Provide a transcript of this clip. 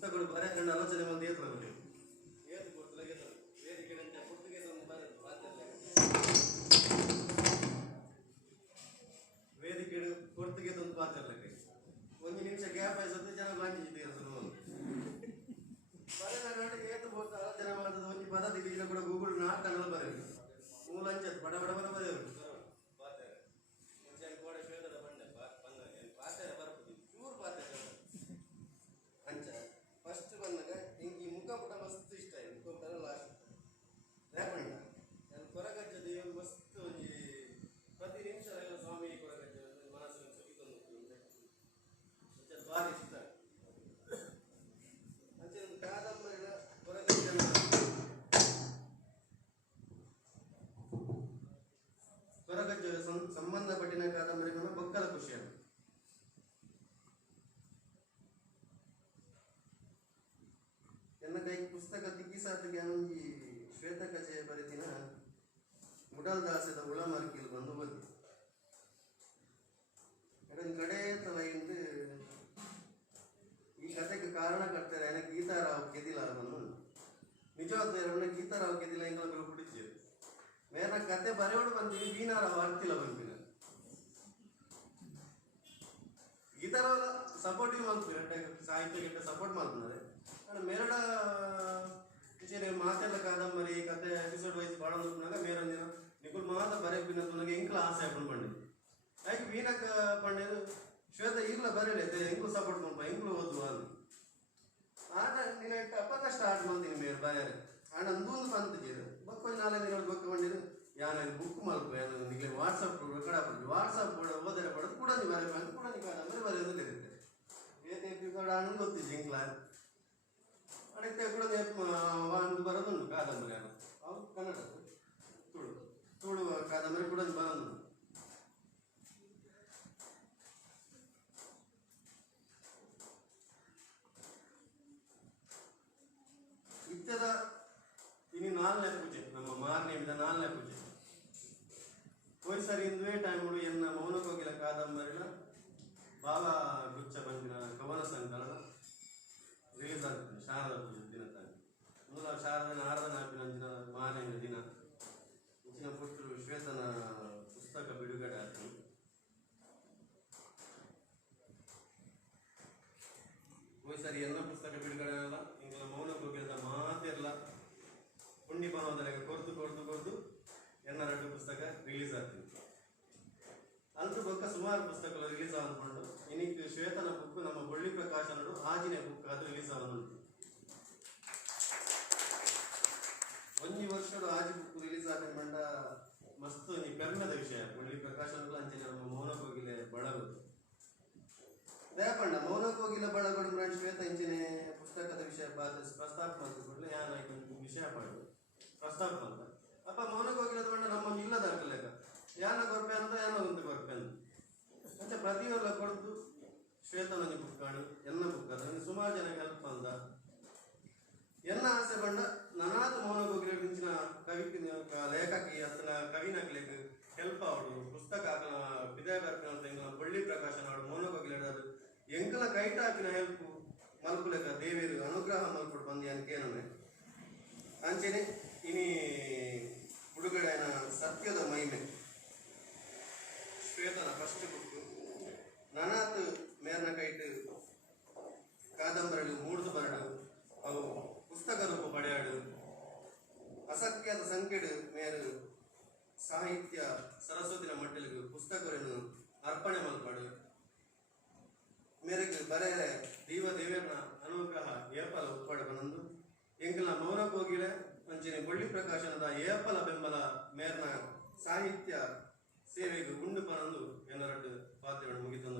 ಪುಸ್ತಕಗಳು ಬರೀ ನನ್ನ ಆಲೋಚನೆ ಬಂದು ಏತಲ್ಲ ಏತು ಕೊಡ್ತಲ್ಲ ಏತಲ್ಲ ವೇದಿಕೆ ಪುಸ್ತಕ ವೇದಿಕೆ ಕೊಡ್ತಿಗೆ ತಂದು ಪಾತ್ರಕ್ಕೆ ಒಂದು ನಿಮಿಷ ಗ್ಯಾಪ್ ಆಯ್ಸತ್ತೆ ಜನ ಬಾಂಚಿದ್ದೀರ ಬರೀ ಏತು ಬೋರ್ಡ್ ಆಲೋಚನೆ ಮಾಡಿದ ಒಂದು ಪದ್ಧತಿ ಬೀಜ ಕೂಡ ಗೂಗಲ್ ನಾಲ್ಕನ್ನೆಲ್ಲ ಬರೆಯೋದು ಮೂಲ ಅಂಚತ್ ಬಡ ಬಡ ಬಡ ಬರೆಯೋರು ಗೋಡೆ ಶ್ವೇತದ ಬಂಡೆ ಪಾತ್ರೆ ಬರ್ಬೋದು ಚೂರು ಪಾತ್ರೆ ಅಂಚ ಫಸ್ಟ್ ಬಂದಾಗ ಹಿಂಗೆ ಈ ಮುಖಪುಟ ಮಸ್ತ್ ಇಷ್ಟ ಆಯ್ತು ಮುಖಪುಟ ಲಾಸ್ಟ್ ರೇಪಣ್ಣ ನಾನು ಕೊರಗಜ್ಜ ದೇವರು ಮಸ್ತ್ ಈ ಪ್ರತಿ ನಿಮಿಷ ಸ್ವಾಮಿ ಕೊರಗಜ್ಜ ಮನಸ್ಸಿನ ಸುಖಿತೊಂದು ಭಾರಿ ಇಷ್ಟ ಅಂಚೆ ಒಂದು ಕಾದಂಬರಿನ ಕೊರಗಜ್ಜನ ಕೊರಗಜ್ಜ ಸಂಬಂಧಪಟ್ಟಿನ ಕಾದಂಬರಿಗಳ ಬೊಕ್ಕಲ ಖುಷಿಯನ್ನು ಎನ್ನ ಕೈ ಪುಸ್ತಕ ತಿಕ್ಕಿಸಾತಿಗೆ ಈ ಶ್ವೇತಕಜೆಯ ಬರೆದಿನ ಮುಡಲ್ ದಾಸದ ಉಳಮರ್ಕಿಲ್ ಬಂದು ಬಂದಿ ಅದೊಂದು ಕಡೆ ತಲೆಯಿಂದ ಈ ಕಥೆಗೆ ಕಾರಣ ಕಟ್ತಾರೆ ನನಗೆ ಗೀತಾರಾವ್ ಕೆದಿಲ ಬಂದು ನಿಜವಾದ ಗೀತಾರಾವ್ ಕೆದಿಲ ಹಿಂಗೆ ಕುಡಿತೀವಿ ಮೇನ ಕತೆ ಬರೆಯೋಡು ಬಂದೀವಿ ವೀಣಾರಾವ್ ಆಗ್ತಿಲ್ಲ ಬಂದಿನ ಗೀತಾರಾವ್ ಸಪೋರ್ಟಿವ್ ಮಾಡ್ತೀವಿ ಸಾಹಿತ್ಯಕ್ಕೆ ಸಪೋರ್ಟ್ ಮಾಡ್ತಾರೆ ಮೇರಡ ಮಾತೆಲ್ಲ ಕಾದಂಬರಿ ಕತೆ ಎಪಿಸೋಡ್ ವೈಸ್ ಭಾಳ ನೋಡಿದಾಗ ಮೇರೊಂದಿನ ನಿಕುಲ್ ಮಾತ ಬರೆಯಪ್ಪಿನ ನನಗೆ ಎಂಕ್ಲ ಆಸೆ ಹಾಕೊಂಡು ಬಂದಿದ್ದು ಯಾಕೆ ವೀಣಕ ಪಂಡೇದು ಶ್ವೇತ ಈಗಲ ಬರೀಲೈತೆ ಎಂಕ್ಲು ಸಪೋರ್ಟ್ ಮಾಡ್ಪ ಎಂಕ್ಲು ಓದುವ ಅದು ಆಟ ನೀನು ಅಪ್ಪಕ್ಕ ಸ್ಟಾರ್ಟ್ ಮಾಡ್ತೀನಿ ಮೇರೆ ಬರೆಯರೆ ಆಡ ಅಂದೊಂದು ಬಂತಿದ್ದೀರು ಬಕ್ಕೊಂದು ನಾಳೆ ದಿನ ಬಕ್ಕ ಬಂದಿದ್ದು ಯಾನಲ್ಲಿ ಬುಕ್ ಮಲ್ಪ ಏನು ನಿಮಗೆ ವಾಟ್ಸಪ್ ಕಡ ವಾಟ್ಸಪ್ ಕೂಡ ಓದರೆ ಪಡೆದು ಕೂಡ ನೀವು ಬರೆಯಬೇಕು ಕೂಡ ನೀವು ಕಾದಂಬರಿ ಬರೆಯೋದು ಇರುತ್ತೆ ಎಪಿಸೋಡ್ ಆನಂದ್ ಗೊತ್ತಿದ್ದು ಎಂಕ್ಲ ಅಡಕ್ಕೆ ಕೂಡ ಒಂದು ಬರೋದುಂಟು ಕಾದಂಬರಿ ಅಲ್ಲ ಅವ್ರು ಕನ್ನಡ ತುಳು ತುಳು ಕಾದಂಬರಿ ಕೂಡ ಬರೋದು ಇತ್ಯದ ಇನ್ನು 4ನೇ ಪೂಜೆ ನಮ್ಮ ಮಾರನೇ 4ನೇ ಪೂಜೆ ಹೋಯ್ ಸರಿ ಇಂದುವೇ ಟೈಮ್ಗಳು ಎನ್ನ ಮೌನಕೋಗಿಲ ಕಾದಂಬರಿನ ಬಾಲ ಗುಚ್ಚ ಬಂದಿನ ಕವನ ಸಂಕಲನ ರಿಲೀಸ್ ಆಗ್ತದೆ ಶಾರದಾ ಪೂಜೆ ದಿನ ತಾನೆ ಮೊದಲ ಶಾರದನ ಆರಾಧನಾ ಹಾಪಿನ ಅಂಚಿನ ಮಾರನೇ ದಿನ ಇಂಚಿನ ಪುಟ್ಟರು ಶ್ವೇತನ ಪುಸ್ತಕ ಬಿಡುಗಡೆ ಆಗ್ತದೆ ಹೋಯ್ ಸರಿ ಎಲ್ಲ ಪುಸ್ತಕ ಬಿಡುಗಡೆ ಅಲ್ಲ ಇಂಗಳ ಮೌನ ಕೋಗಿಲದ ಮಾತಿರಲ್ಲ ಪುಂಡಿ ಬನೋದರಿಗೆ ಕೊರ್ದು ಎನ್ನ 2 ಪುಸ್ತಕ ರಿಲೀಸ್ ಆಗ್ತದೆ ಅಲ್ರು ಬೊಕ್ಕ ಸುಮಾರು ಪುಸ್ತಕಗಳು ರಿಲೀಸ್ ಆಗುಂಟು ಇನ್ನಿಕ್ ಶ್ವೇತನ ಬುಕ್ ನಮ್ಮ ಬೊಳ್ಳಿ ಪ್ರಕಾಶನರು ಆಜಿನ ಬುಕ್ ಅದು ರಿಲೀಸ್ ಆಗುಂಟು ಒಂಜಿ ವರ್ಷದ ಆಜಿ ಬುಕ್ ರಿಲೀಸ್ ಆಗುಂಡ ಮಸ್ತ್ ನೀ ಕರ್ಮದ ವಿಷಯ ಬೊಳ್ಳಿ ಪ್ರಕಾಶನಗಳು ಅಂಚನೆ ನಮ್ಮ ಮೌನ ಕೋಗಿಲೆ ಬಳಗು ದಯಪಂಡ ಮೌನ ಕೋಗಿಲ ಬಳಗಡು ಬ್ರಾಂಡ್ ಶ್ವೇತ ಇಂಚಿನ ಪುಸ್ತಕದ ವಿಷಯ ಪ್ರಸ್ತಾಪ ಮಾಡ್ಕೊಂಡು ಯಾನ ವಿಷಯ ಪಡೆದು ಪ್ರಸ್ತಾಪ ಅಂತ ಅಪ್ಪ ಮೌನ ಕೋಗಿಲದ ಬಂಡ ನಮ್ಮ ಇಲ್ಲದ ಲೆಕ್ಕ ಯಾನ ಗೊರ್ಪೆ ಅಂತ ಯಾನ ಒಂದು ಗೊರ್ಪೆ ಅಂತ ಮತ್ತೆ ಪ್ರತಿಯೊಲ್ಲ ಕೊಡ್ದು ಶ್ವೇತನ ಬುಕ್ ಕಾಣು ಎನ್ನ ಬುಕ್ ಅದ ಸುಮಾರು ಜನಕ್ಕೆ ಹೆಲ್ಪ್ ಅಂದ ಎನ್ನ ಆಸೆ ಬಂಡ ನನಾದ ಮೌನ ಕೋಗಿಲ ಇಂಚಿನ ಕವಿ ಲೇಖಕಿ ಅತನ ಕವಿನಕ್ಲೆಗ್ ಹೆಲ್ಪ್ ಆವಡು ಪುಸ್ತಕ ವಿದಯ ಬರ್ಪಿನ ಅಂತ ಎಂಗಳ ಬಳ್ಳಿ ಪ್ರಕಾಶನ ಆವಡು ಮೌನ ಕೋಗಿಲ ಎಂಕಲ ಕೈಟ ಹಾಕಿನ ಹೆಲ್ಪ್ ಮಲ್ಪುಲೆಕ್ಕ ದೇವಿಯರು ಅನುಗ್ರಹ ಮಲ್ಪಡು ಬಂದು ಅನ್ಕೇನೊಮ್ಮೆ ಅಂಚೆನೆ ಇನಿ ಬಿಡುಗಡೆನ ಸತ್ಯದ ಮಹಿಮೆ ಶ್ವೇತನ ಫಸ್ಟ್ ಬುಕ್ ನನಾತ್ ಮೇರ್ನ ಕೈಟ್ ಕಾದಂಬರಿಗಳು 3 ಬರಡು ಅವು ಪುಸ್ತಕ ರೂಪ ಪಡೆಯಾಡು ಅಸಂಖ್ಯಾತ ಸಂಖ್ಯೆಡು ಮೇರು ಸಾಹಿತ್ಯ ಸರಸ್ವತಿನ ಮಟ್ಟಲಿಗೂ ಪುಸ್ತಕಗಳನ್ನು ಅರ್ಪಣೆ ಮಲ್ಪಡು ಮೇರೆಗೆ ಬರೆಯರೆ ದೇವರನ ಅನುಗ್ರಹ ಏಪಲ ಉತ್ಪಡ ಬಂದು ಎಂಕಲ ಮೌನ ಕೋಗಿಲೆ ಅಂಚನೆ ಬೊಳ್ಳಿ ಪ್ರಕಾಶನದ ಏಪಲ ಬೆಂಬಲ ಮೇರ್ನ ಸಾಹಿತ್ಯ ಸೇವೆಗೆ ಉಂಡು ಪನಂದು 2 ಪಾತ್ರಗಳನ್ನು ಮುಗಿತಂದು